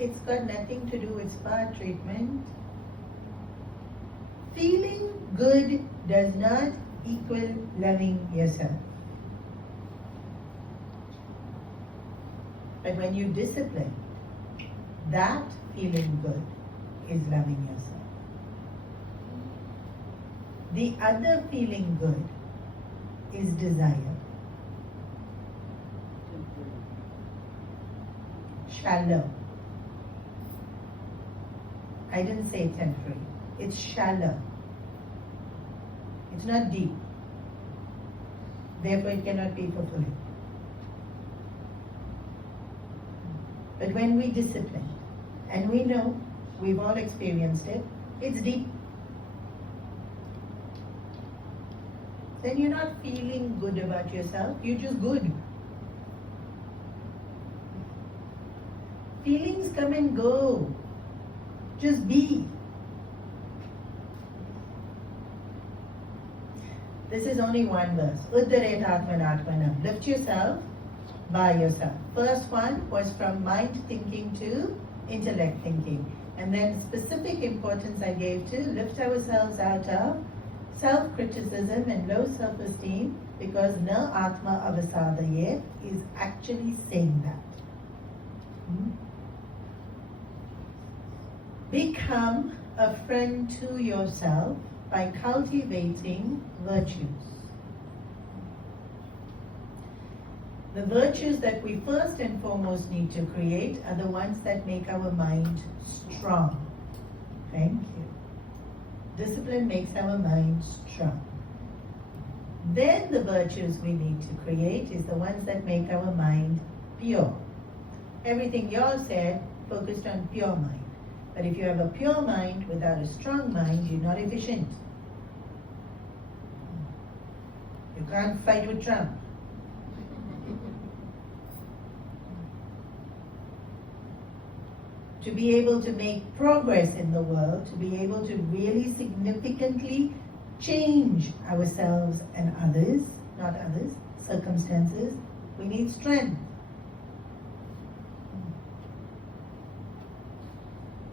it's got nothing to do with spa treatment. Feeling good does not equal loving yourself. But when you discipline, that feeling good is loving yourself. The other feeling good is desire. Shallow. I didn't say temporary. It's shallow. It's not deep. Therefore it cannot be fulfilling. But when we discipline, and we know, we've all experienced it, it's deep. Then you're not feeling good about yourself, you're just good. Feelings come and go. Just be. This is only one verse. Uddaret Atman Atmanam. Lift yourself by yourself. First one was from mind thinking to intellect thinking. And then specific importance I gave to lift ourselves out of self-criticism and low self-esteem, because na atma avasadayet is actually saying that. Become a friend to yourself by cultivating virtues. The virtues that we first and foremost need to create are the ones that make our mind strong. Thank you. Discipline makes our mind strong. Then the virtues we need to create is the ones that make our mind pure. Everything you all said focused on pure mind. But if you have a pure mind without a strong mind, you're not efficient. You can't fight with Trump. To be able to make progress in the world, to be able to really significantly change ourselves and others, not others, circumstances, we need strength.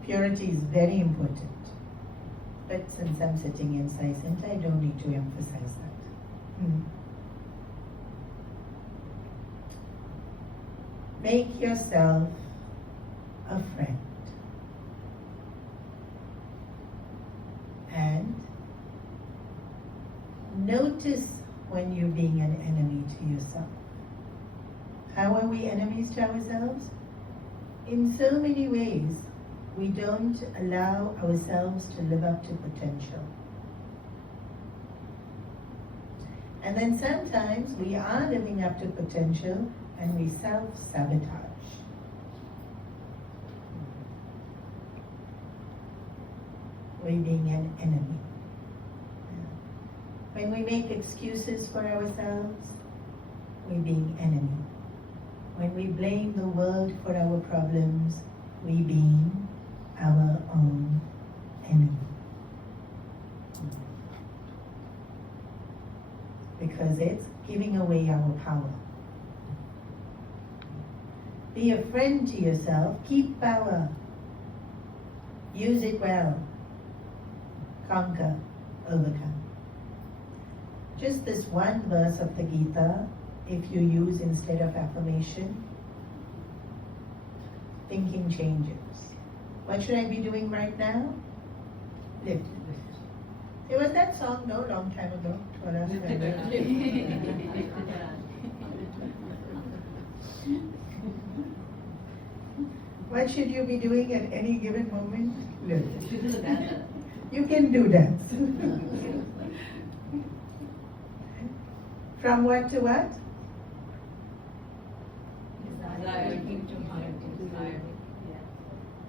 Purity is very important. But since I'm sitting in Sai Center, I don't need to emphasize that. Make yourself a friend. And notice when you're being an enemy to yourself. How are we enemies to ourselves? In so many ways. We don't allow ourselves to live up to potential. And then sometimes we are living up to potential and we self-sabotage. We're being an enemy. When we make excuses for ourselves, we're being enemy. When we blame the world for our problems, we're being our own enemy. Because it's giving away our power. Be a friend to yourself, keep power. Use it well. Conquer, overcome. Just this one verse of the Gita, if you use instead of affirmation, thinking changes. What should I be doing right now? Live. There was that song, no, long time ago. What should you be doing at any given moment? Live. You can do that. From what to what?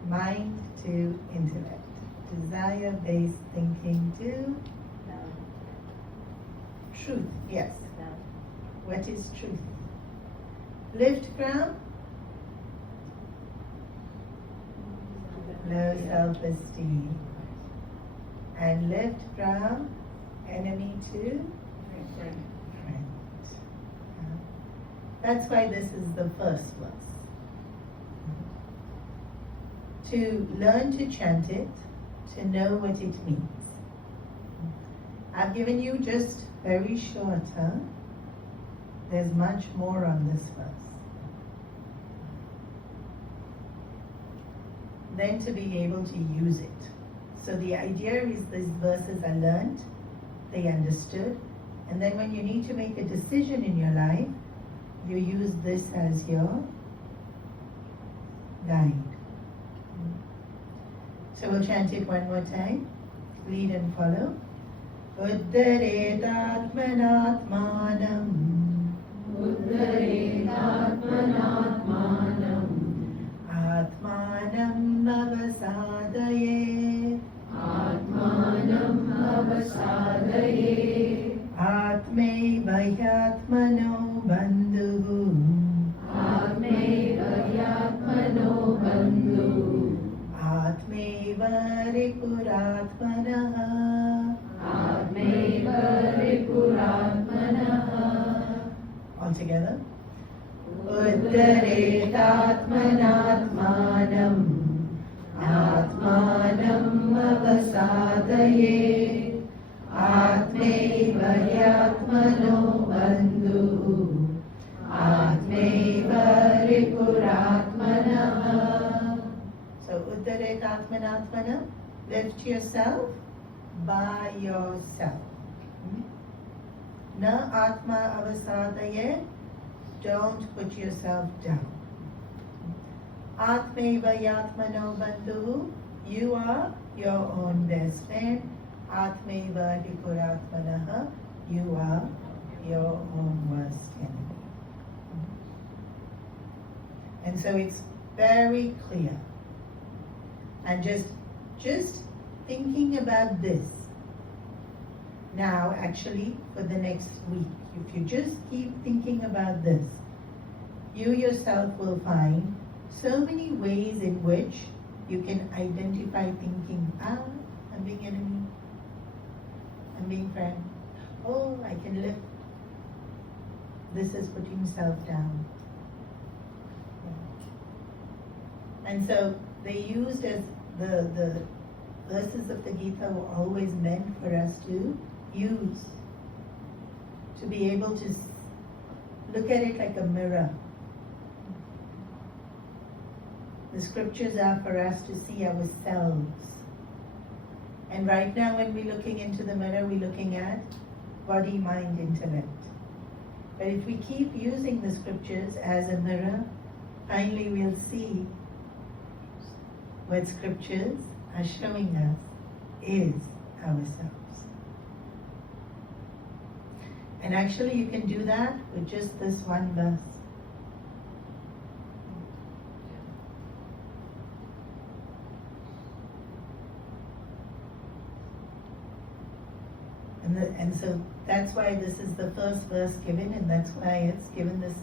Mind to intellect. Desire-based thinking to truth. Yes. What is truth? Lift from low self-esteem. And lift from enemy to friend. That's why this is the first verse. to learn to chant it, to know what it means. I've given you just very short, huh? There's much more on this verse. Then to be able to use it. So the idea is these verses are learned, they understood, and then when you need to make a decision in your life, you use this as your guide. So we'll chant it one more time. Lead and follow. Uddharetatmanatmanam. Uddharetatmanatmanam. Atmanam avasadaye. Atmanam avasadaye. Atmaiva hyatmano bandhuhu. Atmaiva hyatmano bandhuhu. Atmaiva ripuratmanaha. Atmaiva ripuratmanaha. All together. Uddharetatmanatmanam. Atmanam avasadaye. Atmaiva hyatmano bandhuhu. Atmaiva ripuratmanaha. So Uddharetatmanatmanam, lift yourself by yourself. Na atma avasadaye, don't put yourself down. Atmaiva yatmano bandhuhu, you are your own best friend. Atmaiva ripuratmanaha, you are your own worst enemy. And so it's very clear. And just thinking about this now, actually, for the next week, if you just keep thinking about this, you yourself will find so many ways in which you can identify thinking, I'm being enemy, I'm being friend, oh, I can lift. This is putting self down. And so they used as the verses of the Gita were always meant for us to use, to be able to look at it like a mirror. The scriptures are for us to see ourselves. And right now when we're looking into the mirror, we're looking at body, mind, intellect. But if we keep using the scriptures as a mirror, finally we'll see what scriptures are showing us is ourselves. And actually you can do that with just this one verse. And so that's why this is the first verse given, and that's why it's given this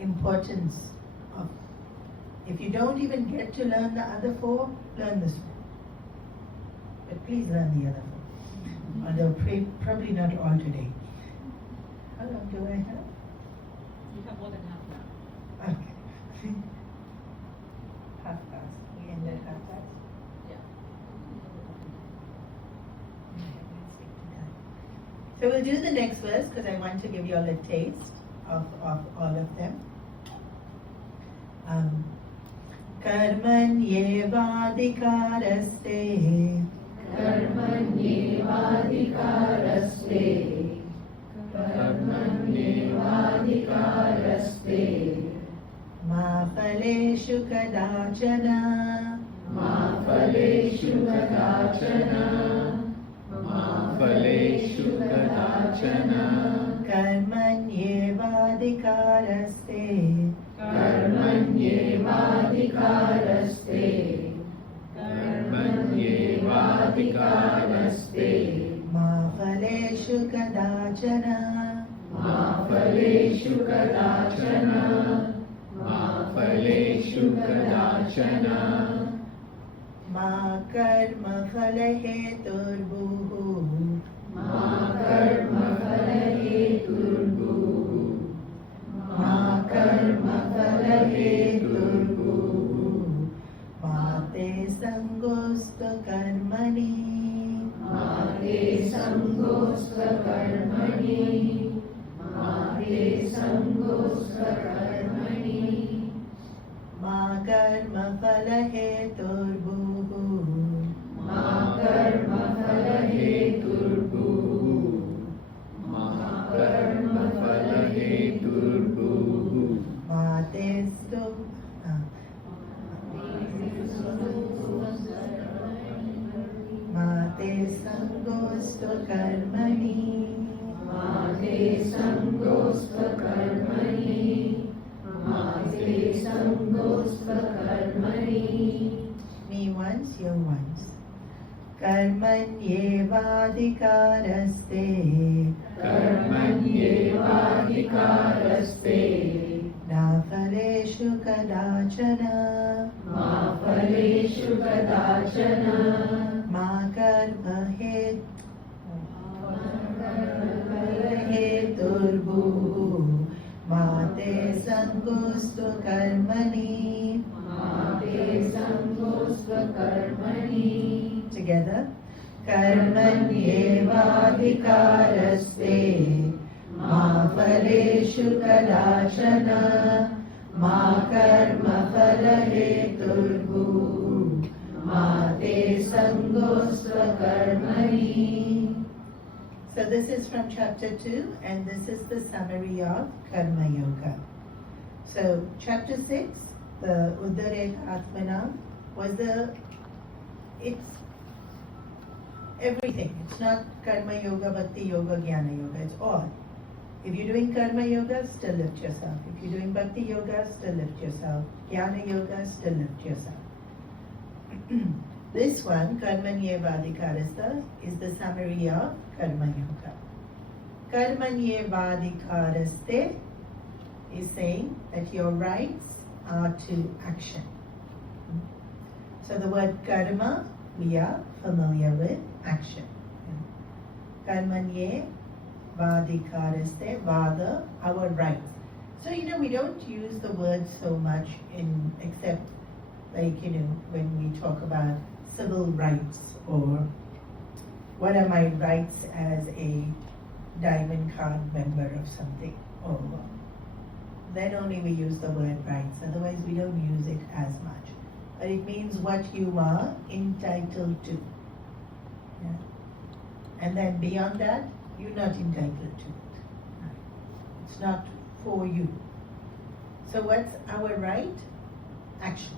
importance of, if you don't even get to learn the other four, learn this one. But please learn the other four. Although probably not all today. How long do I have? You have more than half now. Okay. Half past. We ended half past. Yeah. So we'll do the next verse because I want to give you all a taste of all of them. Karmanyevadhikaraste. Karmanyevadhikaraste. Karmanyevadhikaraste. Ma phaleshu kadachana. Ma phaleshu kadachana. Ma phaleshu kadachana. Karmanyevadhikaraste. Karmanyevadhikaraste. Karmanyevadhikaraste. Ma phaleshu kadachana. Ma phaleshu kadachana. Ma phaleshu kadachana. Ma karma phalaheturbuhu. Ma karma phalaheturbuhu. Ma karma phalaheturbuhu. Ma te sangostva karmani. Mate sangosva karmani. Mate sangosva karmani. Ma karma phala heturbuhu. Ma karma phala heturbuhu. Ma karma phala heturbuhu. Mate stu. Mate sangostva karmani. Mate sangosva karmani. Mate sangosva karmani. Me once, you once. Karmanyevadhikaraste. Karmanyevadhikaraste. Na phaleshu kadachana. Ma phaleshu kadachana. Ma karma heturbuhu. Mate sangostu karmani. Mate sangosva karmani. Together. Karmanyevadhikaraste. Ma phaleshu kadachana. Ma karma phala heturbuhu. Mate sangosva karmani. So this is from chapter 2 and this is the summary of Karma Yoga. So chapter 6, the Uddare Atmana, was it's everything. It's not Karma Yoga, Bhakti Yoga, Jnana Yoga. It's all. If you're doing Karma Yoga, still lift yourself. If you're doing Bhakti Yoga, still lift yourself. Jnana Yoga, still lift yourself. This one, Karmanyevadhikarasta, is the summary of Karma Yoga. Karmanyevadhikaraste is saying that your rights are to action. So the word karma, we are familiar with action. Karmanyevadhikaraste, vada, our rights. So we don't use the word so much except when we talk about civil rights or what are my rights as a diamond card member of something, or then only we use the word rights, otherwise we don't use it as much. But it means what you are entitled to. Yeah. And then beyond that, you're not entitled to it. It's not for you. So what's our right? Action.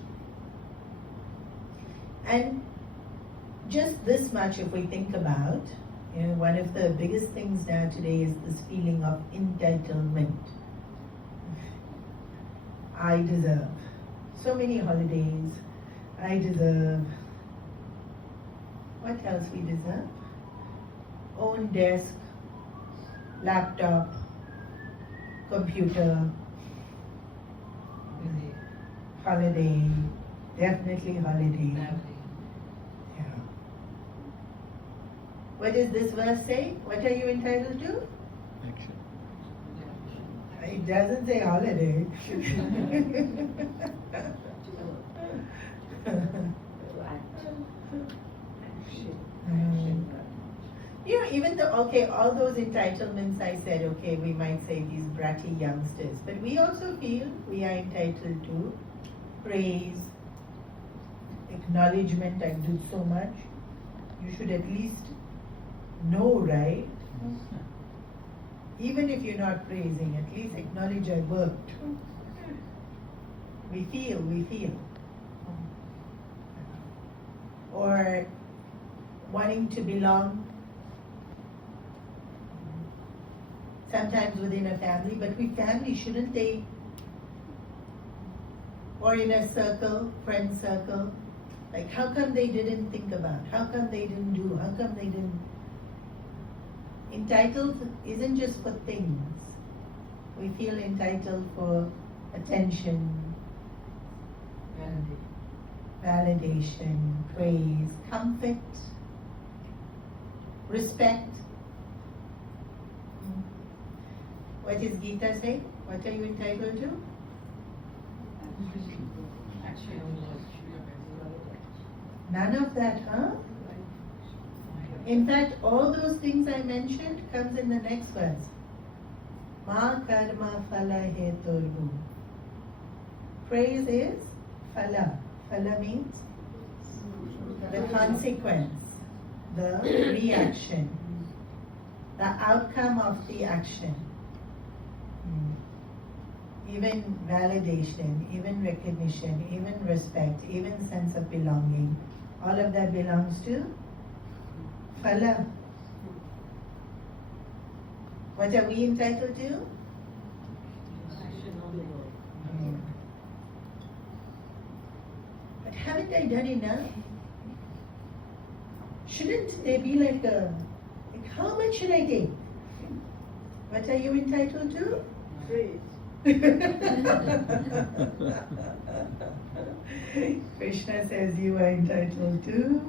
And just this much if we think about, one of the biggest things now today is this feeling of entitlement. I deserve so many holidays. I deserve, what else we deserve? Own desk, laptop, computer, holiday, definitely holiday. Yeah. What does this verse say? What are you entitled to? Action. It doesn't say holiday. Even though, all those entitlements I said, we might say these bratty youngsters, but we also feel we are entitled to praise, acknowledgement. I did so much. You should at least know, right? Even if you're not praising, at least acknowledge I worked. We feel. Or wanting to belong, sometimes within a family, but family, shouldn't they? Or in a circle, friend circle, like how come they didn't think about, how come they didn't do, how come they didn't? Entitled isn't just for things. We feel entitled for attention, validation, praise, comfort, respect. What does Gita say? What are you entitled to? None of that, huh? In fact, all those things I mentioned comes in the next verse. Ma karma phala heturhu. Praise is phala. Phala means the consequence, the reaction, the outcome of the action. Even validation, even recognition, even respect, even sense of belonging, all of that belongs to phala. What are we entitled to? But haven't I done enough? Shouldn't there be like how much should I take? What are you entitled to? Praise. Krishna says you are entitled to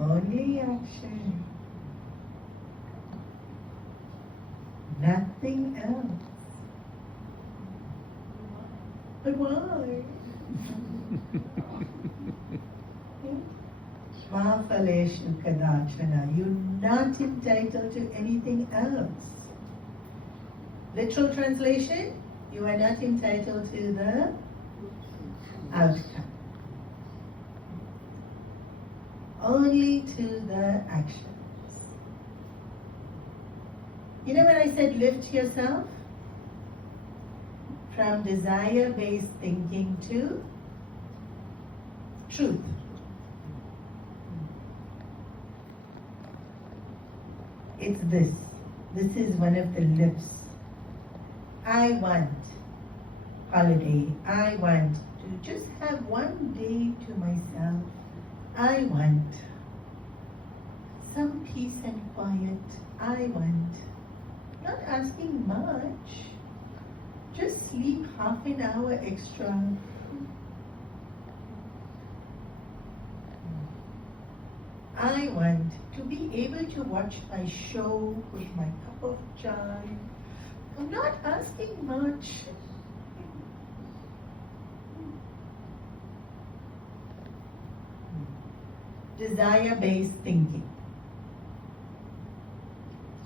only action, nothing else. But why? Ma phaleshu kadachana. You're not entitled to anything else. Literal translation, you are not entitled to the outcome. Only to the actions. You know when I said lift yourself from desire-based thinking to truth. It's this. This is one of the lifts. I want holiday. I want to just have one day to myself. I want some peace and quiet. I want not asking much. Just sleep half an hour extra. I want to be able to watch my show with my cup of chai. I'm not asking much. Desire-based thinking.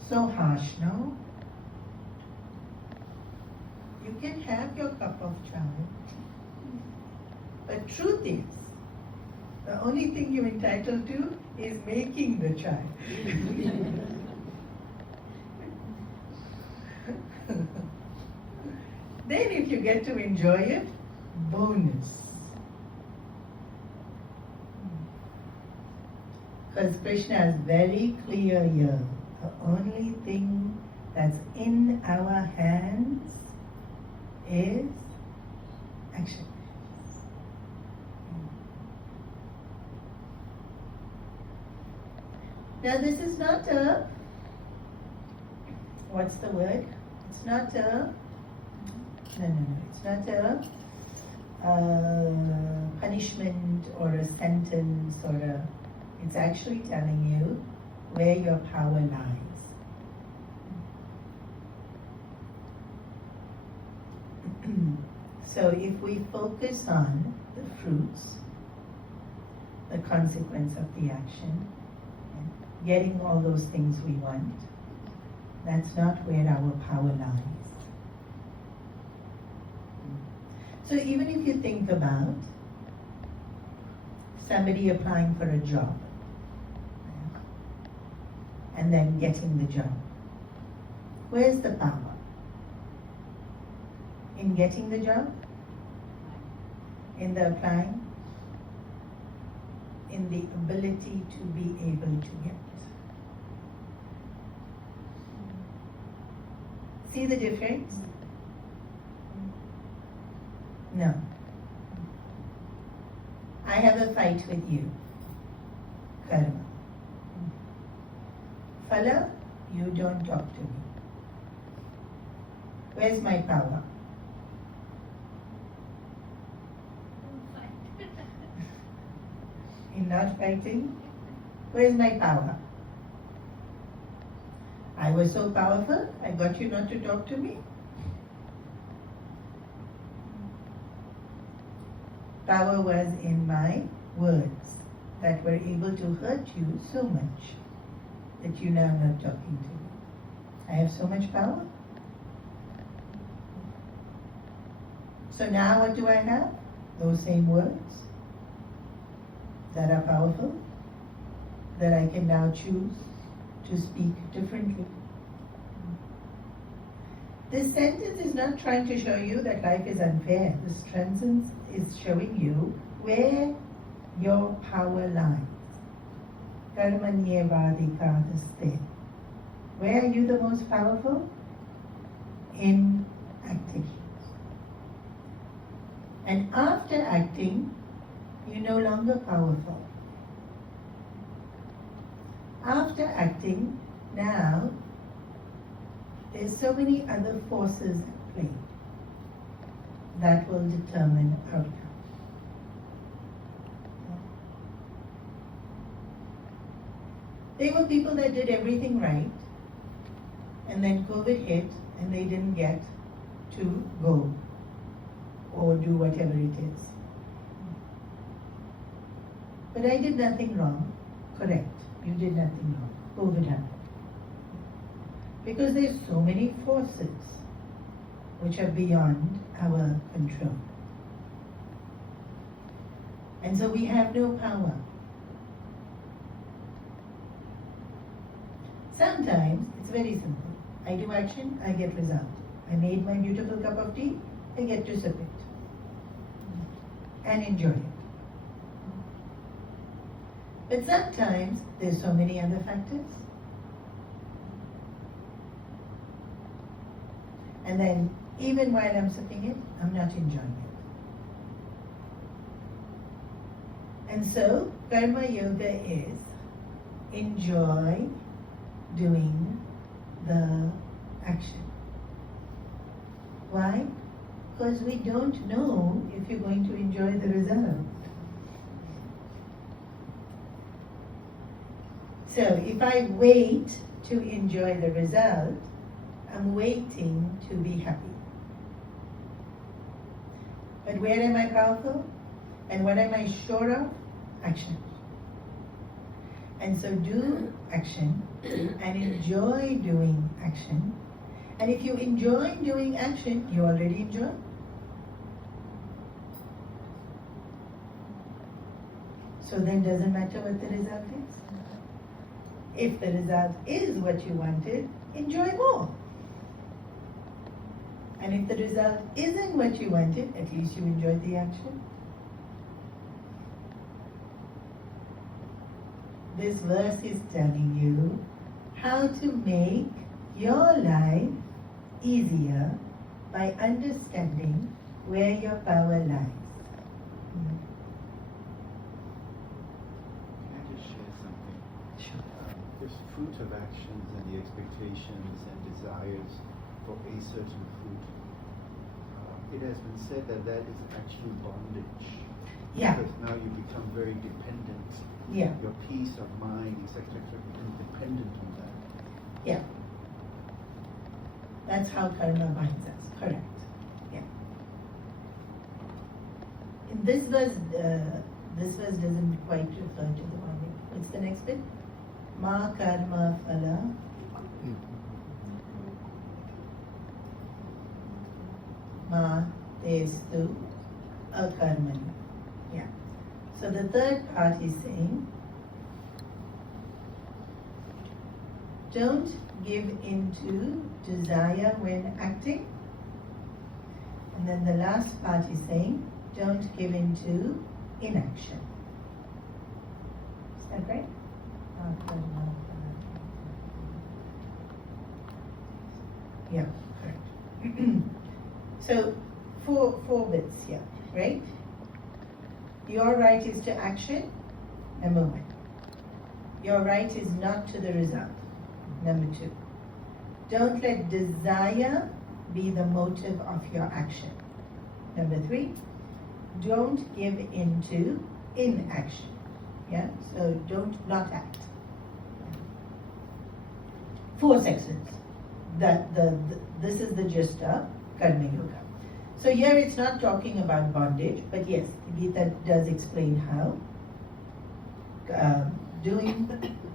So harsh, no? You can have your cup of chai. But truth is, the only thing you're entitled to is making the chai. Then if you get to enjoy it, bonus. Because Krishna is very clear here. The only thing that's in our hands is action. Now this is not a, what's the word? It's not a, it's not a punishment or a sentence or a, it's actually telling you where your power lies. So if we focus on the fruits, the consequence of the action, getting all those things we want, that's not where our power lies. So even if you think about somebody applying for a job and then getting the job, where's the power? In getting the job? In the applying? In the ability to be able to get. See the difference? No. I have a fight with you. Karma. Phala, you don't talk to me. Where's my power? In not fighting? Where's my power? I was so powerful, I got you not to talk to me? power was in my words that were able to hurt you so much that you now are not talking to me. I have so much power. So now what do I have? Those same words that are powerful, that I can now choose to speak differently. This sentence is not trying to show you that life is unfair. This sentence is showing you where your power lies. Karmanyevadikadaste. Where are you the most powerful? In acting. And after acting, you're no longer powerful. After acting, now, there's so many other forces at play that will determine outcome. There were people that did everything right, and then COVID hit, and they didn't get to go or do whatever it is. But I did nothing wrong. Correct. You did nothing wrong. COVID happened. Because there's so many forces which are beyond our control. And so we have no power. Sometimes it's very simple. I do action, I get result. I made my beautiful cup of tea, I get to sip it and enjoy it. But sometimes there's so many other factors. And then even while I'm sipping it, I'm not enjoying it. And so karma yoga is enjoy doing the action. Why? Because we don't know if you're going to enjoy the result. So if I wait to enjoy the result, I'm waiting to be happy. But where am I powerful? And what am I sure of? Action. And so do action and enjoy doing action. And if you enjoy doing action, you already enjoy. So then doesn't matter what the result is. If the result is what you wanted, enjoy more. And if the result isn't what you wanted, at least you enjoyed the action. This verse is telling you how to make your life easier by understanding where your power lies. Can I just share something? Sure. This fruit of actions and the expectations and desires for a certain fruit. It has been said that that is actually bondage. Yeah. Because now you become very dependent. Yeah. Your peace of mind, etc., becomes dependent on that. Yeah. That's how karma binds us. Correct. Yeah. In this verse doesn't quite refer to the bonding. What's the next bit? Ma karma phala. Ma testu akarmani. Yeah. So the third part is saying, don't give into desire when acting. And then the last part is saying, don't give into inaction. Is that right? Yeah, correct. So, four bits here, right? Your right is to action, number one. Your right is not to the result, number two. Don't let desire be the motive of your action. Number three, don't give into inaction. Yeah, so don't not act. 4 sections. This is the gist of Karma Yoga. So here it's not talking about bondage, but yes, Gita does explain how doing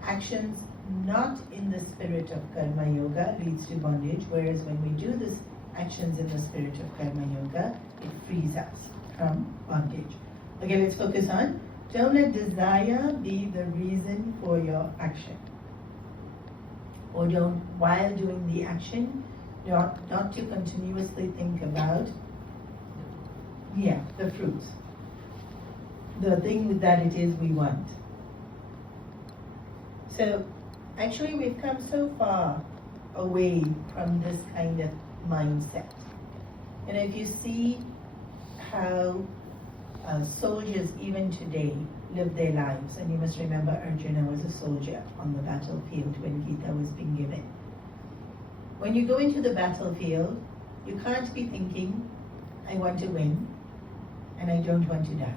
actions not in the spirit of karma yoga leads to bondage, whereas when we do this actions in the spirit of karma yoga, it frees us from bondage. Okay, let's focus on, don't let desire be the reason for your action. Or don't, while doing the action, not to continuously think about the fruits, the thing that it is we want. So actually we've come so far away from this kind of mindset. And if you see how soldiers even today live their lives, and you must remember Arjuna was a soldier on the battlefield when Gita was being given. When you go into the battlefield, you can't be thinking, I want to win, and I don't want to die.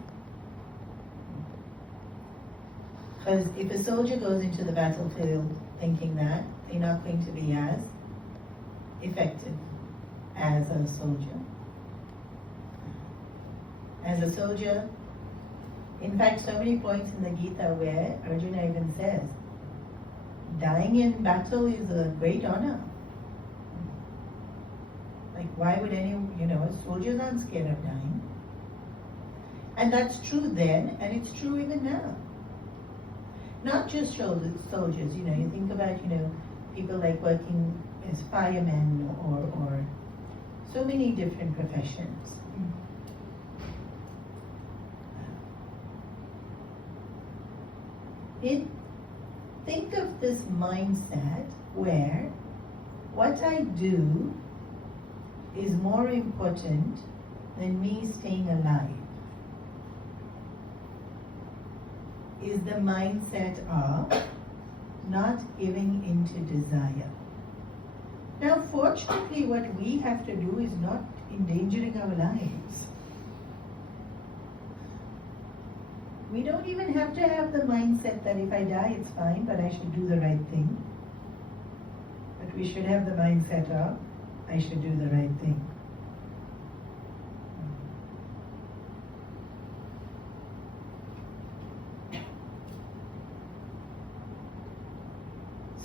Because if a soldier goes into the battlefield thinking that, they're not going to be as effective as a soldier. As a soldier, in fact, so many points in the Gita where Arjuna even says, dying in battle is a great honor. Like, why would soldiers aren't scared of dying. And that's true then, and it's true even now. Not just soldiers, you think about, people like working as firemen or so many different professions. Think of this mindset where what I do is more important than me staying alive. Is the mindset of not giving into desire. Now, fortunately, what we have to do is not endangering our lives. We don't even have to have the mindset that if I die, it's fine, but I should do the right thing. But we should have the mindset of, I should do the right thing.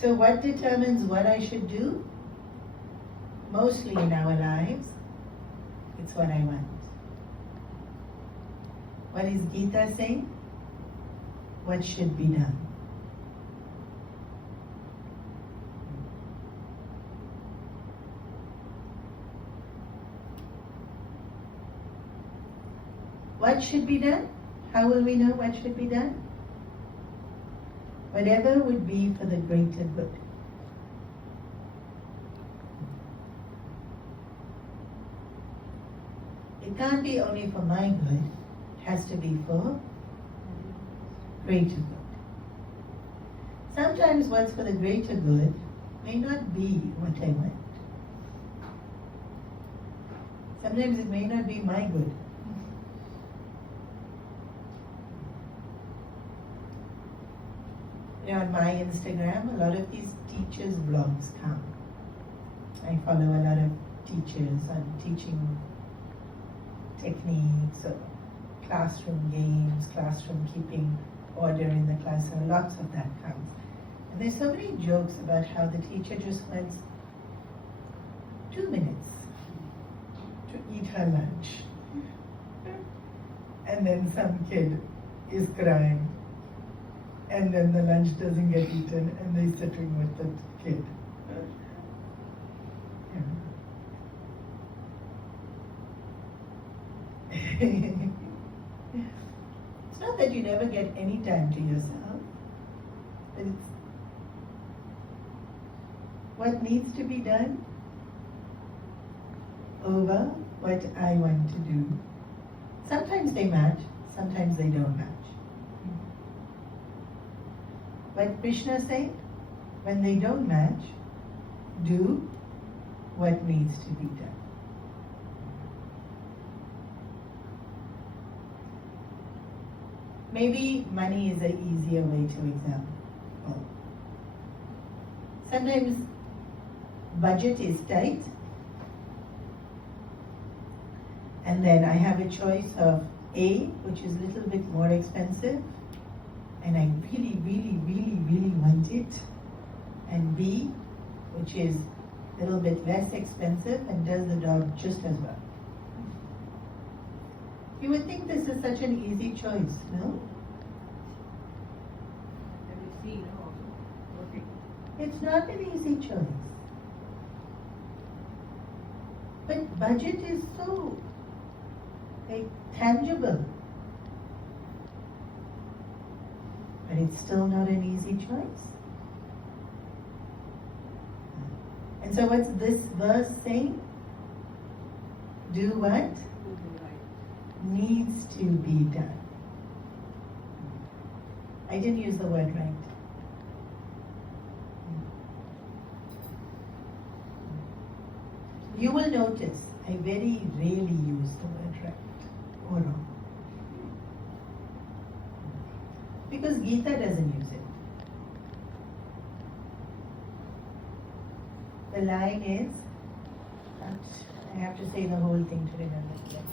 So what determines what I should do? Mostly in our lives, it's what I want. What is Gita saying? What should be done? What should be done? How will we know what should be done? Whatever would be for the greater good. It can't be only for my good, it has to be for greater good. Sometimes what's for the greater good may not be what I want. Sometimes it may not be my good. On my Instagram, a lot of these teachers' blogs come. I follow a lot of teachers on teaching techniques, or classroom games, classroom keeping order in the class, and lots of that comes. And there's so many jokes about how the teacher just wants 2 minutes to eat her lunch. And then some kid is crying. And then the lunch doesn't get eaten, and they're sitting with the kid. It's not that you never get any time to yourself, but it's what needs to be done over what I want to do. Sometimes they match, sometimes they don't match. But Krishna said, when they don't match, do what needs to be done. Maybe money is an easier way to example. Sometimes budget is tight, And then I have a choice of A, which is a little bit more expensive, and I really want it, and B, which is a little bit less expensive and does the job just as well. You would think this is such an easy choice, no? And we see, you know, working. It's not an easy choice. But budget is so tangible. But it's still not an easy choice. And so what's this verse saying? Do what needs to be done. I didn't use the word right. You will notice I very rarely use the word right or wrong. Because Gita doesn't use it. The line is, I have to say the whole thing to remember it.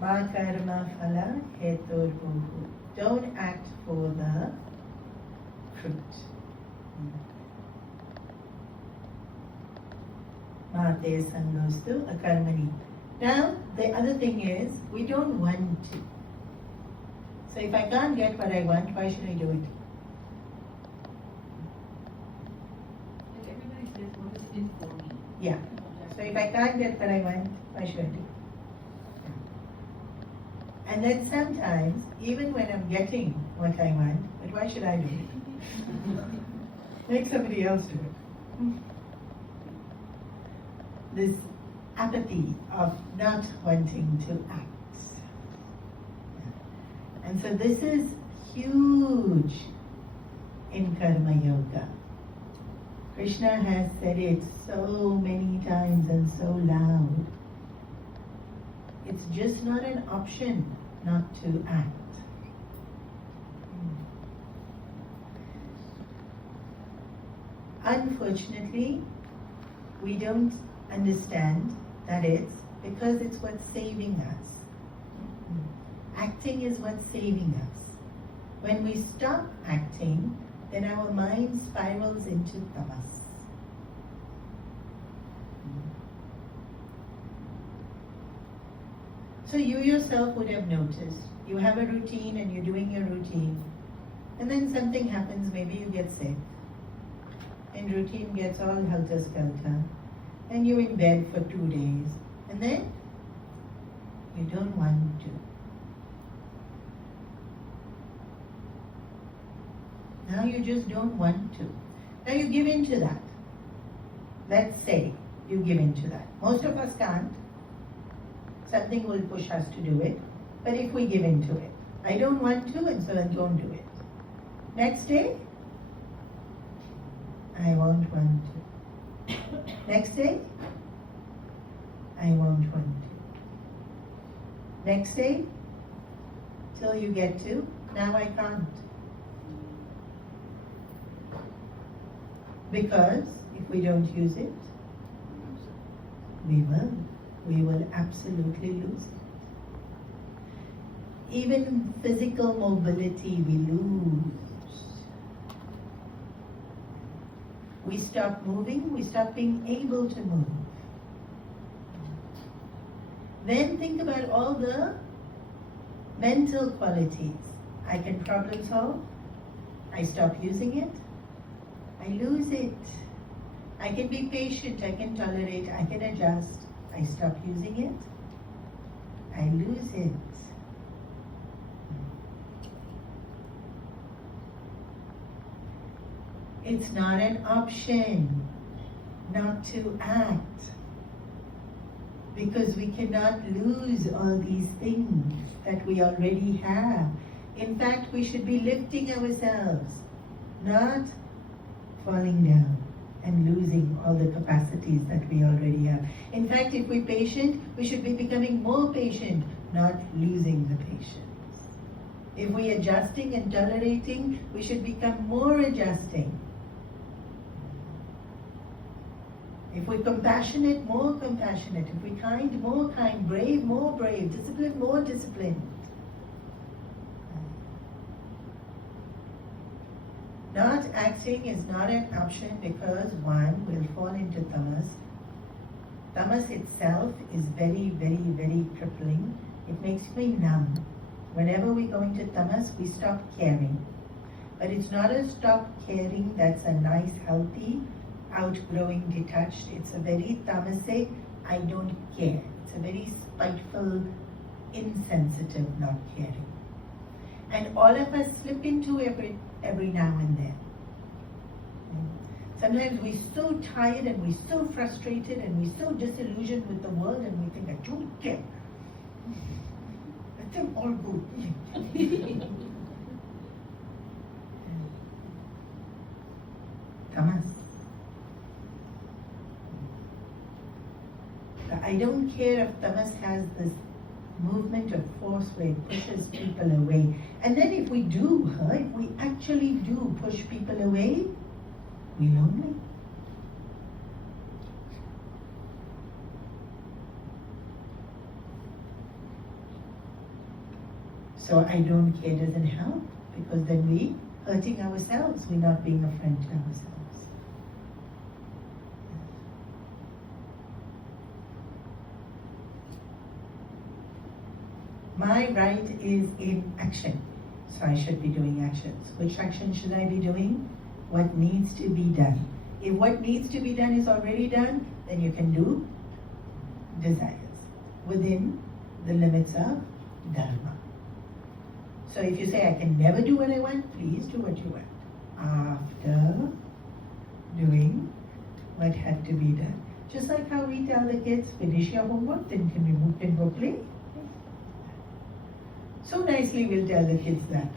Ma karma phala heturbuhu. Don't act for the fruit. Mate sangostu akarmani. Now, the other thing is, we don't want to. So if I can't get what I want, why should I do it? And everybody says, what is in for me? Yeah. So if I can't get what I want, why should I do it? And then sometimes, even when I'm getting what I want, but why should I do it? Make somebody else do it. This apathy of not wanting to act. And so this is huge in Karma Yoga. Krishna has said it so many times and so loud. It's just not an option not to act. Unfortunately, we don't understand that it's because it's what's saving us. Acting is what's saving us. When we stop acting, then our mind spirals into tamas. So you yourself would have noticed, you have a routine and you're doing your routine, and then something happens, maybe you get sick, and routine gets all helter-skelter, and you're in bed for 2 days, and then you don't want to. Now you just don't want to. Now you give in to that. Let's say you give in to that. Most of us can't. Something will push us to do it. But if we give in to it, I don't want to, and so I don't do it. Next day, I won't want to. Next day, I won't want to. Next day, till you get to, now I can't. Because if we don't use it, we will absolutely lose it. Even physical mobility we lose. We stop moving, we stop being able to move. Then think about all the mental qualities. I can problem solve, I stop using it, I lose it. I can be patient, I can tolerate, I can adjust, I stop using it, I lose it. It's not an option not to act, because we cannot lose all these things that we already have. In fact, we should be lifting ourselves, not falling down and losing all the capacities that we already have. In fact, if we're patient, we should be becoming more patient, not losing the patience. If we're adjusting and tolerating, we should become more adjusting. If we're compassionate, more compassionate. If we're kind, more kind. Brave, more brave. Disciplined, more disciplined. Not acting is not an option because one will fall into tamas. Tamas itself is very, very, very crippling. It makes me numb. Whenever we go into tamas, we stop caring. But it's not a stop caring that's a nice, healthy, outgrowing, detached. It's a very tamasic, I don't care. It's a very spiteful, insensitive not caring. And all of us slip into every now and then. Sometimes we're so tired and we're so frustrated and we're so disillusioned with the world and we think, I don't care. I think all good. Tamas. The I don't care if tamas has this movement of force where it pushes people away. And then if we do, if we actually do push people away, we're lonely. So I don't care doesn't help because then we're hurting ourselves. We're not being a friend to ourselves. My right is in action, so I should be doing actions. Which action should I be doing? What needs to be done. If what needs to be done is already done, then you can do desires within the limits of Dharma. So if you say, I can never do what I want, please do what you want. After doing what had to be done. Just like how we tell the kids, finish your homework, then can we move and go play? So nicely we'll tell the kids that.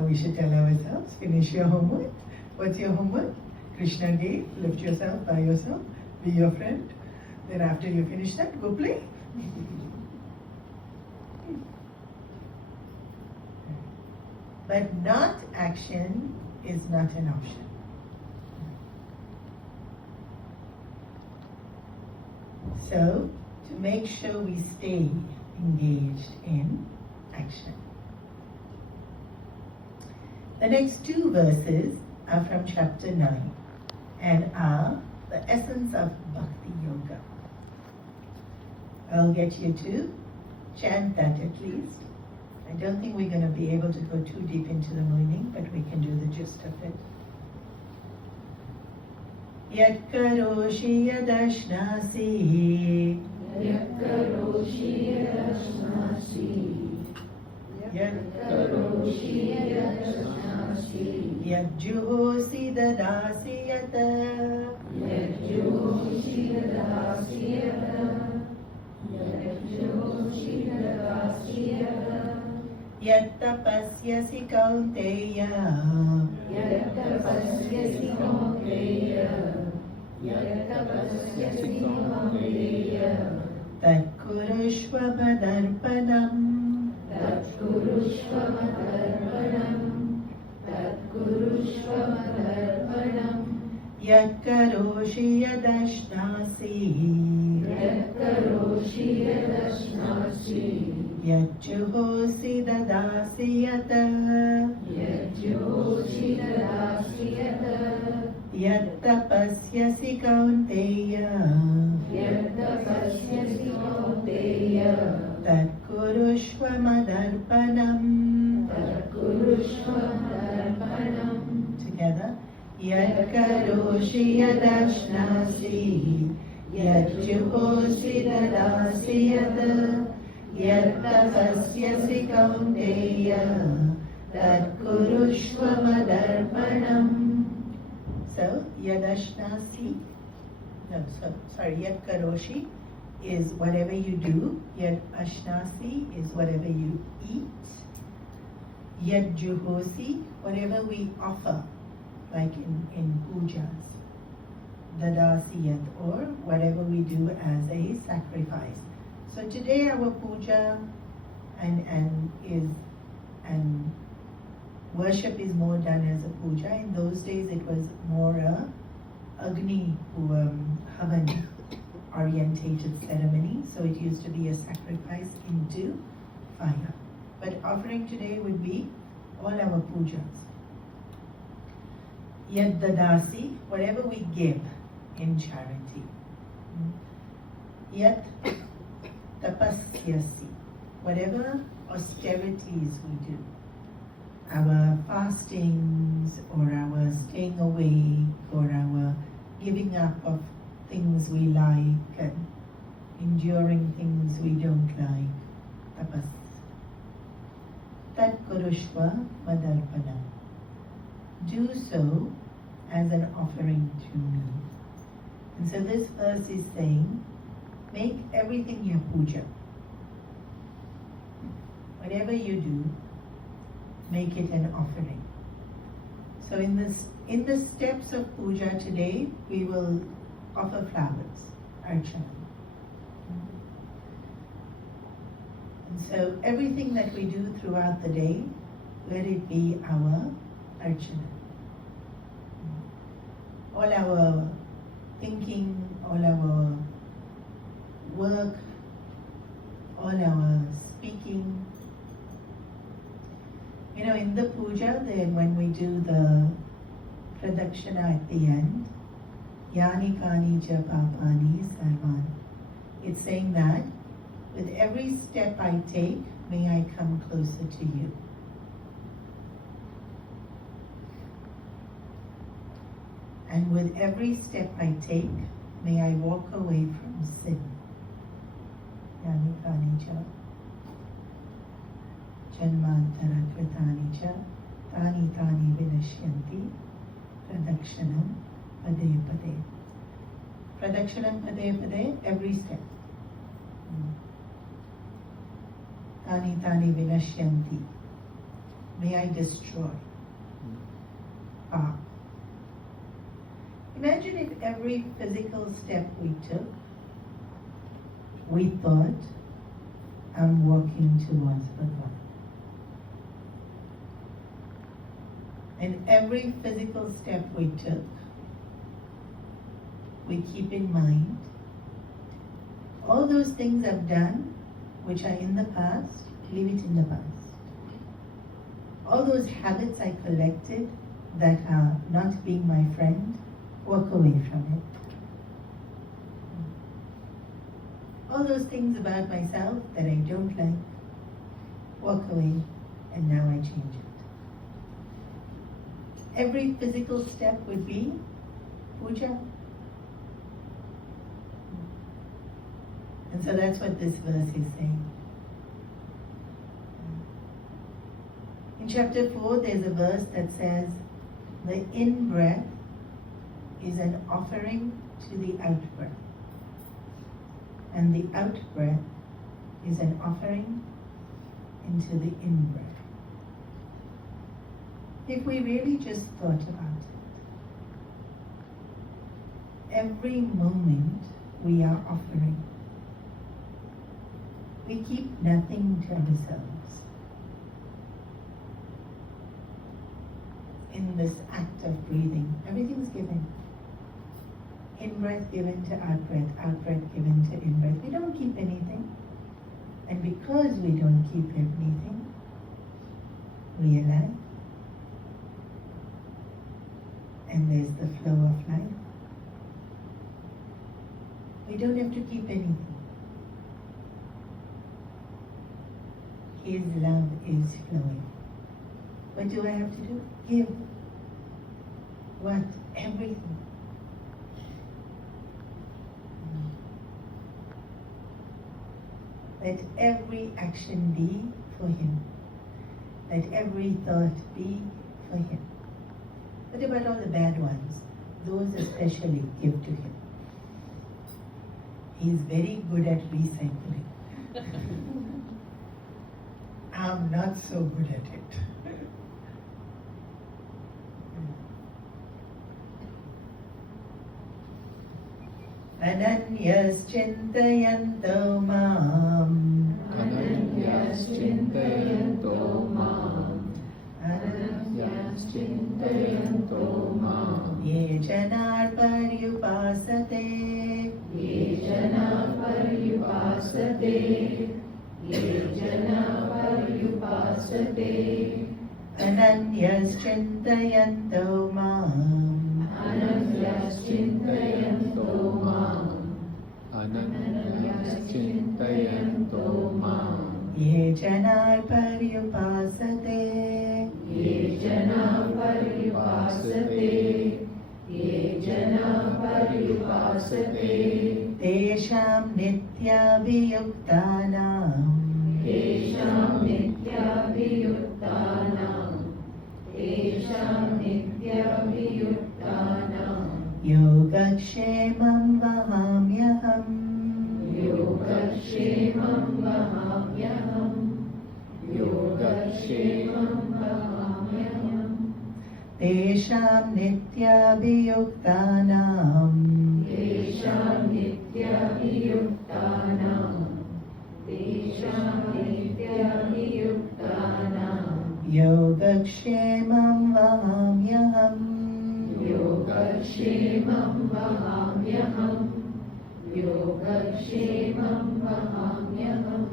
We should tell ourselves, finish your homework. What's your homework? Krishna gave, lift yourself by yourself, be your friend. Then after you finish that, go play. But not action is not an option. So, to make sure we stay engaged in action. The next two verses are from chapter 9 and are the essence of Bhakti Yoga. I'll get you to chant that at least. I don't think we're going to be able to go too deep into the meaning, but we can do the gist of it. Yat karoshi yadashnasi Yat karoshi yadashnasi Yat karoshi yadashnasi Yat juhosi dadasi yata Yat juhoshi dadasi yata Yat juhoshi dadasi yata Yat tapasyasi kaunteya Yat tapasyasi kaunteya Yat tapasyasi kaunteya Tat kurushva madarpanam Tat kurushva madarpanam Tat kurushva madarpanam Yat karoshi yadashnasi Yat karoshi yadashnasi Yat juhosi dadasi yata Yat juhoshi dadasi yata Yat tapasyasi kaunteya Yat tapasyasi kaunteya Tat kurushva madarpanam. Tat kurushva madarpanam Together. Yat karoshi yadashnasi Yat juhosi dadasi yata Yat tapasyasi kaunteya Tat kurushva madarpanam. So, yadashnasi, yat karoshi is whatever you do. Yat ashnasi is whatever you eat. Yat juhosi, whatever we offer, like in pujas. Dadasiyat, or whatever we do as a sacrifice. So today our puja and worship is more done as a puja. In those days it was more a Agni Havan orientated ceremony, so it used to be a sacrifice into fire. But offering today would be all our pujas. Yad dadasi, whatever we give in charity. Yat tapasyasi, whatever austerities we do, our fastings or our staying awake or our giving up of things we like and enduring things we don't like, tapas. Tat kurushva madarpanam. Do so as an offering to me. And so this verse is saying, make everything your puja. Whatever you do, make it an offering. So in the steps of puja today, we will offer flowers, archana. And so everything that we do throughout the day, let it be our archana. All our thinking, all our work, all our speaking. You know, in the puja, then when we do the pradakshina at the end, yani kani cha papani sarvan, it's saying that with every step I take, may I come closer to you. And with every step I take, may I walk away from sin. Yani kani cha janmantara kritani cha tani tani vinashyanti pradakshanam pade pade. Pradakshanam pade pade, every step. Tani tani vinashyanti. May I destroy. Imagine if every physical step we took, we thought, I'm walking towards Bhagwan. And every physical step we took, we keep in mind all those things I've done which are in the past, leave it in the past. All those habits I collected that are not being my friend, walk away from it. All those things about myself that I don't like, walk away, and now I change it. Every physical step would be puja. And so that's what this verse is saying. In chapter 4, there's a verse that says, the in-breath is an offering to the out-breath. And the out-breath is an offering into the in-breath. If we really just thought about it, every moment we are offering. We keep nothing to ourselves. In this act of breathing, everything's given. In-breath given to out-breath, out-breath given to in-breath. We don't keep anything. And because we don't keep anything, we are alive. And there's the flow of life. We don't have to keep anything. His love is flowing. What do I have to do? Give. What? Everything. Let every action be for Him. Let every thought be for Him. What about all the bad ones? Those especially give to Him. He is very good at recycling. I'm not so good at it. Ananyas chintayanto mam. Ananyas chintayanto mam. Ananyas chintayanto mam. Ye janar pari पर्युपासते ये जना पर्युपासते ये जना पर्युपासते अनन्यश्चिन्तयन्तो माम् अनन्यश्चिन्तयन्तो माम् अनन्यश्चिन्तयन्तो माम् ये जना पर्युपासते ये जना पर्युपासते ये जना पर्युपासते तेषां नित्याभियुक्तानाम् तेषां नित्याभियुक्तानां तेषां नित्याभियुक्तानां योगक्षेमं वहाम्यहम् योगक्षेमं वहाम्यहम् योगक्षेमं वहाम्यहम् तेषां नित्याभियुक्तानाम् तेषां नित्याभियुक्तानां तेषां नित्याभियुक्तानां योगक्षेमं वहाम्यहम् योगक्षेमं वहाम्यहम् योगक्षेमं वहाम्यहम्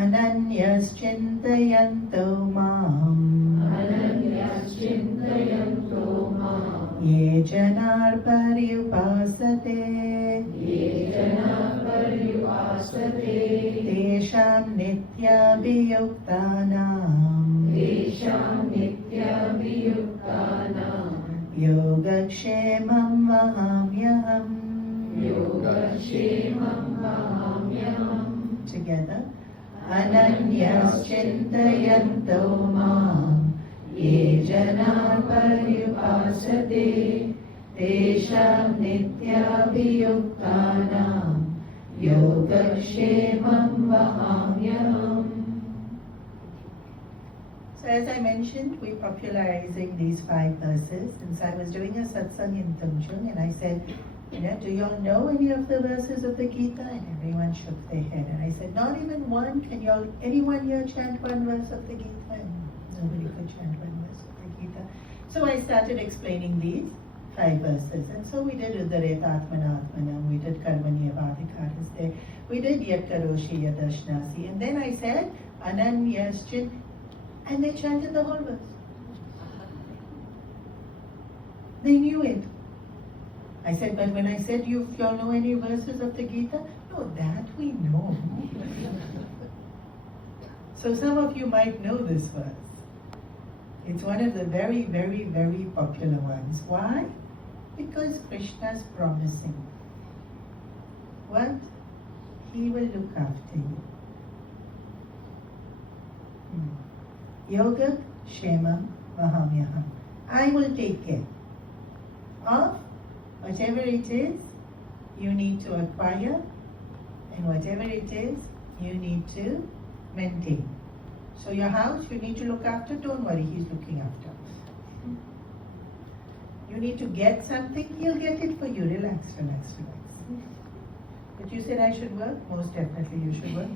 अनन्यश्चिन्तयन्तो माम् अनन्यश्चिन्तयन्तो माम् ये जनाः पर्युपासते ये जना पर्युपासते तेषां नित्याभियुक्तानाम् तेषां नित्याभियुक्तानां योगक्षेमं वहाम्यहम् योगक्षेमं वहाम्यहम् Together. अनन्यश्चिन्तयन्तो माम् ये जनाः पर्युपासते तेषां नित्याभियुक्तानां योगक्षेमं वहाम्यहम्. So as I mentioned, we're popularizing these 5 verses. Since I was doing a satsang in Tumjung and I said, do you all know any of the verses of the Gita? And everyone shook their head. And I said, not even one. Can you all, anyone here chant one verse of the Gita? And nobody could chant one verse of the Gita. So I started explaining these 5 verses. And so we did Udaretatmana Atmanam, we did Karmaniya Vadhikaras, we did Yat Karoshi Yadashnasi. And then I said, Ananyaschin, and they chanted the whole verse. They knew it. I said, but when I said, you all know any verses of the Gita? No, that we know. So some of you might know this verse. It's one of the very, very, very popular ones. Why? Because Krishna's promising. What? He will look after you. Yoga Shemam Vahamyaham. I will take care of whatever it is you need to acquire and whatever it is you need to maintain. So your house you need to look after, don't worry, he's looking after. You need to get something, he'll get it for you. Relax, relax, relax. But you said I should work? Most definitely you should work.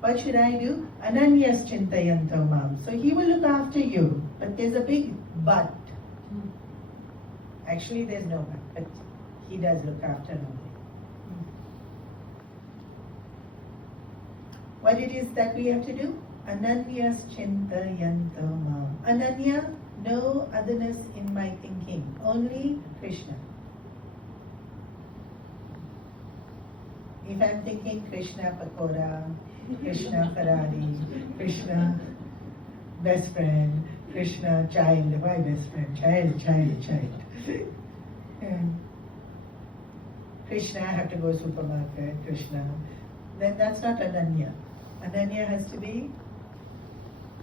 What should I do? Ananyas chintayanto mam. So he will look after you. But there's a big but. Actually there's no but he does look after nobody. What it is that we have to do? Ananyas chintayanto mam. Ananya, no otherness in my thinking. Only Krishna. If I'm thinking Krishna Pakora, Krishna Ferrari, Krishna best friend, Krishna child, why best friend? Child. Krishna, I have to go supermarket, Krishna. Then that's not Ananya. Ananya has to be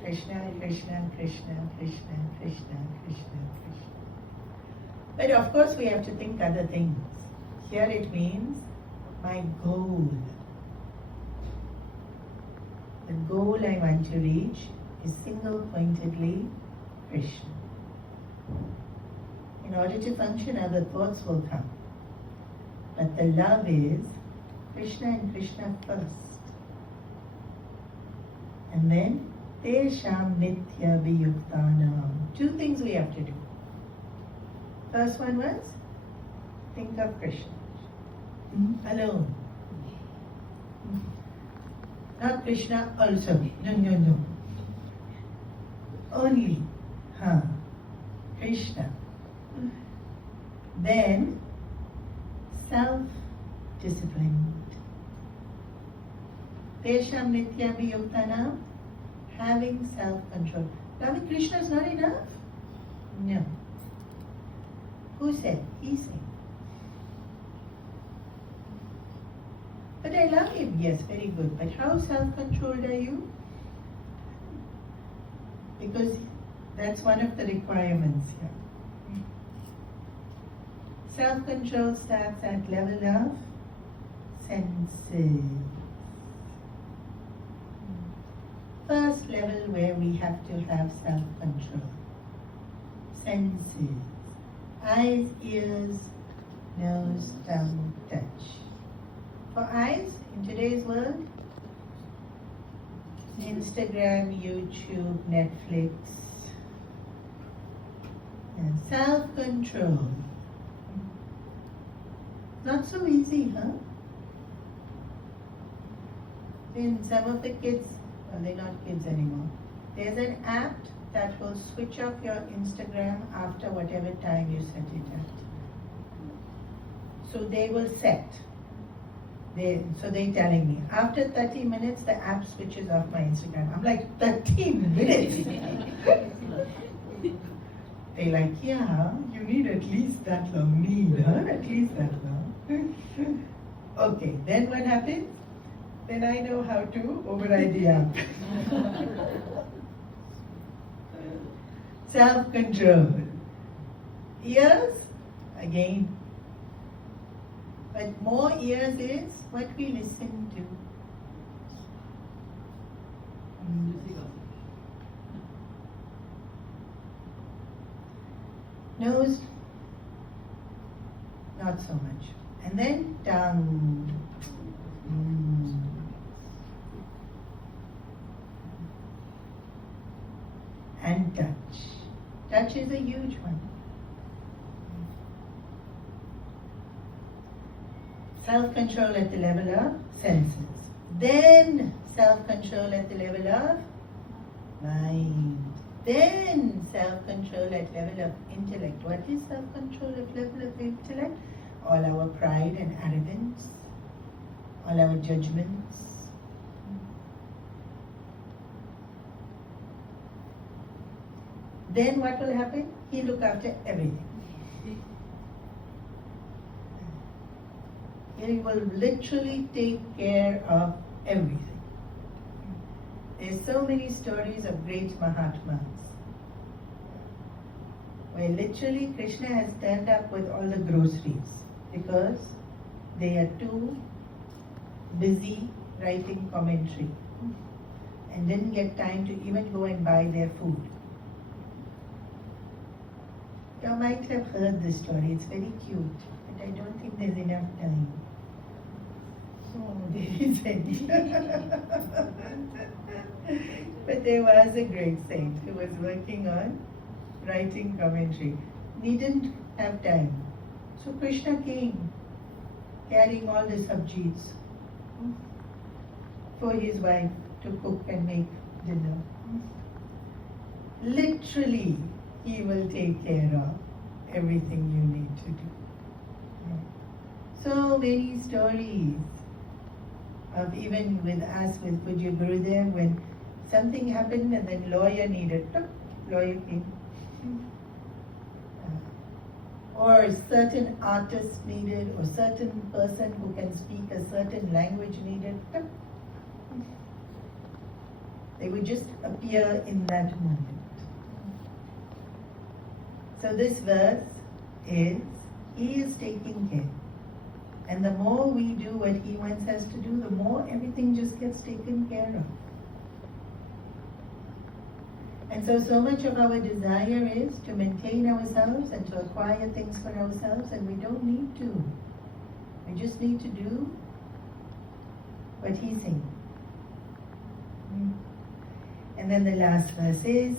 Krishna, Krishna, Krishna, Krishna, Krishna, Krishna, Krishna. But of course we have to think other things. Here it means my goal. The goal I want to reach is single-pointedly Krishna. In order to function, other thoughts will come. But the love is Krishna and Krishna first. And then, Tesham Nitya Viyuktanam. 2 things we have to do. First one was think of Krishna. Alone. Not Krishna also. No. Only Krishna. Then self-discipline. Tesham nityam yuktanam, having self-control. Loving Krishna is not enough? No. Who said? He said. But I love him. Yes, very good. But how self-controlled are you? Because that's one of the requirements here. Self-control starts at level of senses. First level where we have to have self-control. Senses. Eyes, ears, nose, tongue, touch. For eyes, in today's world, Instagram, YouTube, Netflix. And self-control. Not so easy, huh? In some of the kids, well, they're not kids anymore. There's an app that will switch off your Instagram after whatever time you set it at. So they will set. So they're telling me, after 30 minutes, the app switches off my Instagram. I'm like, 30 minutes? They're like, yeah, you need at least that long. At least that long. Okay, then what happens? Then I know how to override the app. Self-control. Ears, again. But more ears is what we listen to. Nose, not so much. And then tongue. And touch. Touch is a huge one. Self-control at the level of senses. Then self-control at the level of mind. Then self-control at level of intellect. What is self-control at level of intellect? All our pride and arrogance, all our judgments. Then what will happen? He'll look after everything. He will literally take care of everything. There's so many stories of great Mahatmas where literally Krishna has turned up with all the groceries because they are too busy writing commentary and didn't get time to even go and buy their food. You might have heard this story, it's very cute, but I don't think there's enough time. Oh, there isn't. But there was a great saint who was working on writing commentary. He didn't have time. So Krishna came, carrying all the sabjis for his wife to cook and make dinner. Literally, he will take care of everything you need to do. So many stories of even with us, with Pujya Gurudev, when something happened and then lawyer needed, lawyer came. Or a certain artist needed, or certain person who can speak a certain language needed. They would just appear in that moment. So this verse is, he is taking care. And the more we do what he wants us to do, the more everything just gets taken care of. And so much of our desire is to maintain ourselves and to acquire things for ourselves, and we don't need to. We just need to do what he's saying. And then the last verse is,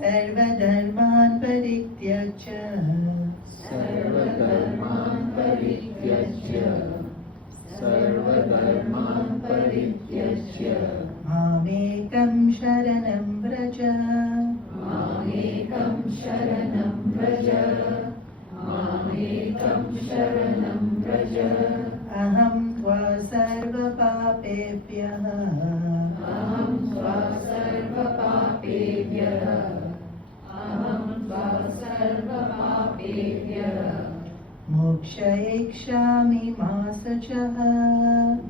Sarva Dharman Parityaja. Sarva Dharman Ekam sharanam vraja. Aham tva sarva papebhyah. Aham tva sarva papebhyah. Aham tva sarva papebhyah. Mokshayikshami ma suchah.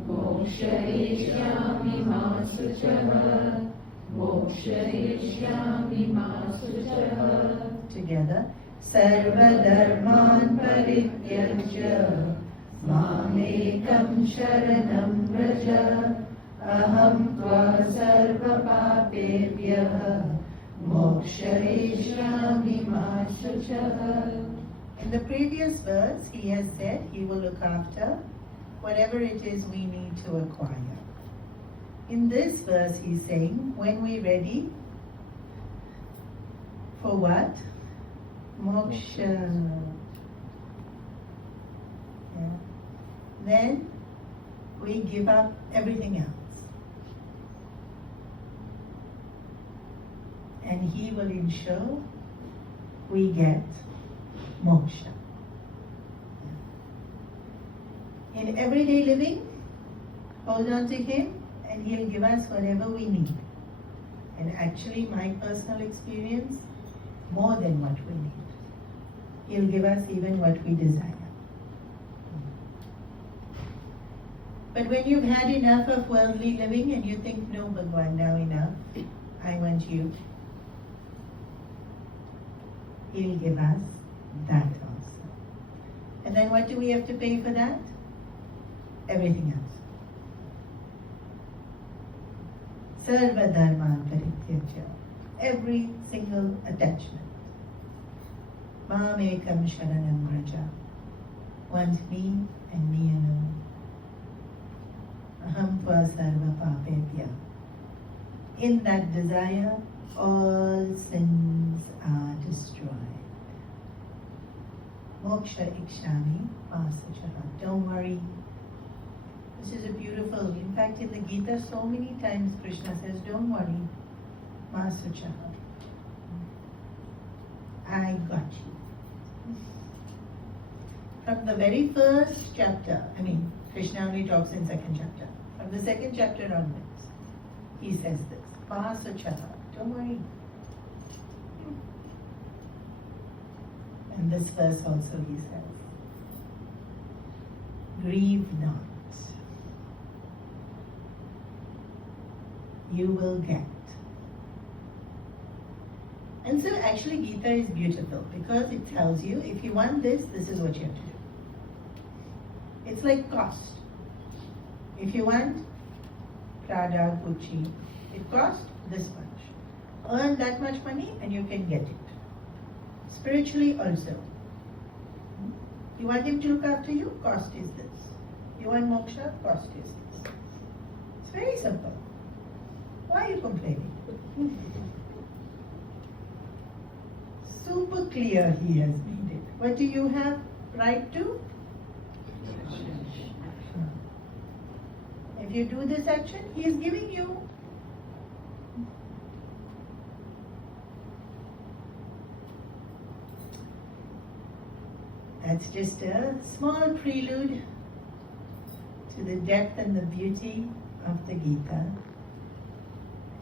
Mokshayishyami ma suchah. Mokshayishyami ma suchah. Together. Sarva dharman parityajya. Mamekam sharanam vraja. Aham tva sarva papebhyah. Mokshayishyami ma suchah. In the previous verse, he has said he will look after whatever it is we need to acquire. In this verse, he's saying, when we're ready, for what? Moksha. Yeah. Then we give up everything else. And he will ensure we get moksha. In everyday living, hold on to him and he'll give us whatever we need. And actually, my personal experience, more than what we need. He'll give us even what we desire. But when you've had enough of worldly living and you think, no, Bhagwan, now enough, I want you, he'll give us that also. And then what do we have to pay for that? Everything else. Sarva dharma parityajya. Every single attachment. Mamekam sharanam vraja. Want me and me alone. Aham tva sarva papebhya. In that desire, all sins are destroyed. Moksha ikshami masachaha. Don't worry. This is a beautiful, in fact in the Gita so many times Krishna says, don't worry. Masachaha. I got you. From the very first chapter, Krishna only talks in second chapter. From the second chapter onwards, he says this. Masachaha. Don't worry. And this verse also he says, grieve not. You will get. And so actually Gita is beautiful because it tells you if you want this, this is what you have to do. It's like cost. If you want Prada, Gucci, it costs this much. Earn that much money and you can get it. Spiritually also. You want him to look after you? Cost is this. You want moksha? Cost is this. It's very simple. Why are you complaining? Super clear he has made it. What do you have right to? If you do this action, he is giving you. That's just a small prelude to the depth and the beauty of the Gita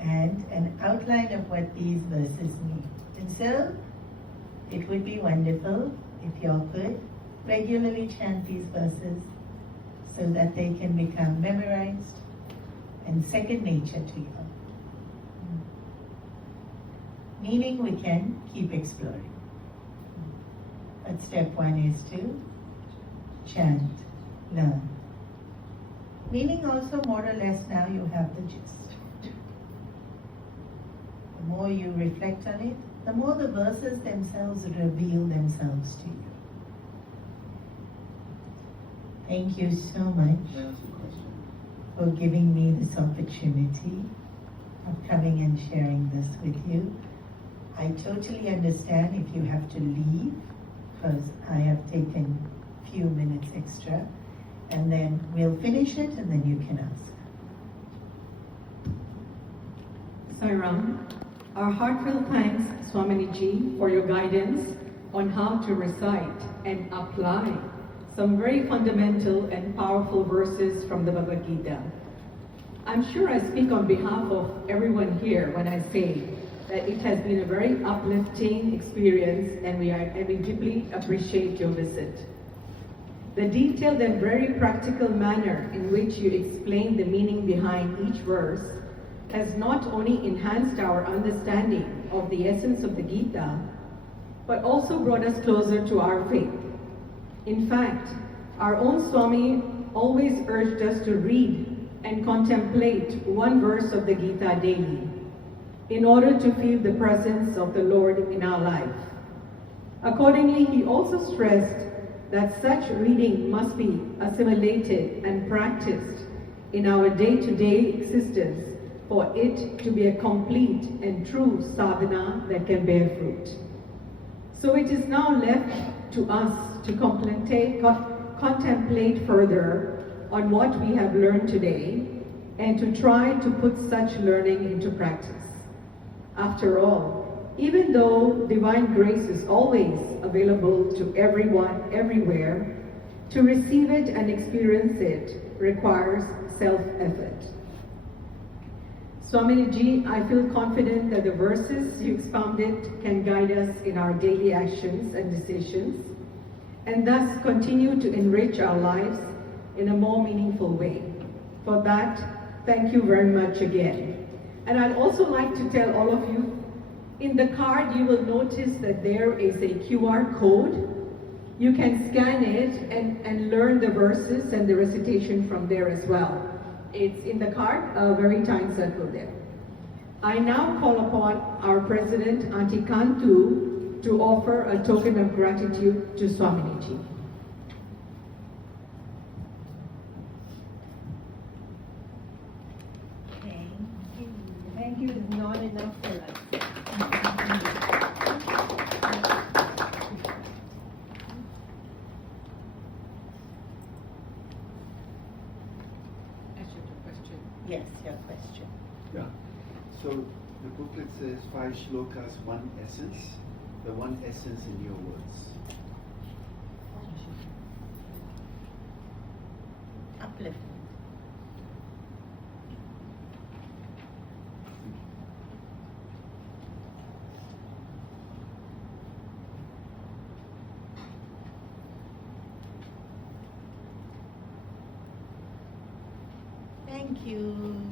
and an outline of what these verses mean. And so, it would be wonderful if you all could regularly chant these verses so that they can become memorized and second nature to you. Meaning we can keep exploring. But step one is to chant, learn. Meaning also more or less now you have the gist. The more you reflect on it, the more the verses themselves reveal themselves to you. Thank you so much May I ask a question? for giving me this opportunity of coming and sharing this with you. I totally understand if you have to leave, because I have taken a few minutes extra, and then we'll finish it and then you can ask. Sai Ram, our heartfelt thanks, Swamini Ji, for your guidance on how to recite and apply some very fundamental and powerful verses from the Bhagavad Gita. I'm sure I speak on behalf of everyone here when I say that it has been a very uplifting experience, and we deeply appreciate your visit. The detailed and very practical manner in which you explain the meaning behind each verse has not only enhanced our understanding of the essence of the Gita, but also brought us closer to our faith. In fact, our own Swami always urged us to read and contemplate one verse of the Gita daily in order to feel the presence of the Lord in our life. Accordingly, he also stressed that such reading must be assimilated and practiced in our day-to-day existence for it to be a complete and true sadhana that can bear fruit. So it is now left to us to contemplate further on what we have learned today and to try to put such learning into practice. After all, even though divine grace is always available to everyone, everywhere, to receive it and experience it requires self-effort. Swamini, I feel confident that the verses you expounded can guide us in our daily actions and decisions, and thus continue to enrich our lives in a more meaningful way. For that, thank you very much again. And I'd also like to tell all of you, in the card you will notice that there is a QR code. You can scan it and learn the verses and the recitation from there as well. It's in the card, a very tiny circle there. I now call upon our President, Auntie Kantu, to offer a token of gratitude to Swamini. Thank you is not enough for us. Yes, your question. Yeah. So the booklet says 5 shlokas, 1 essence. The 1 essence in your words. Upliftment. Thank you.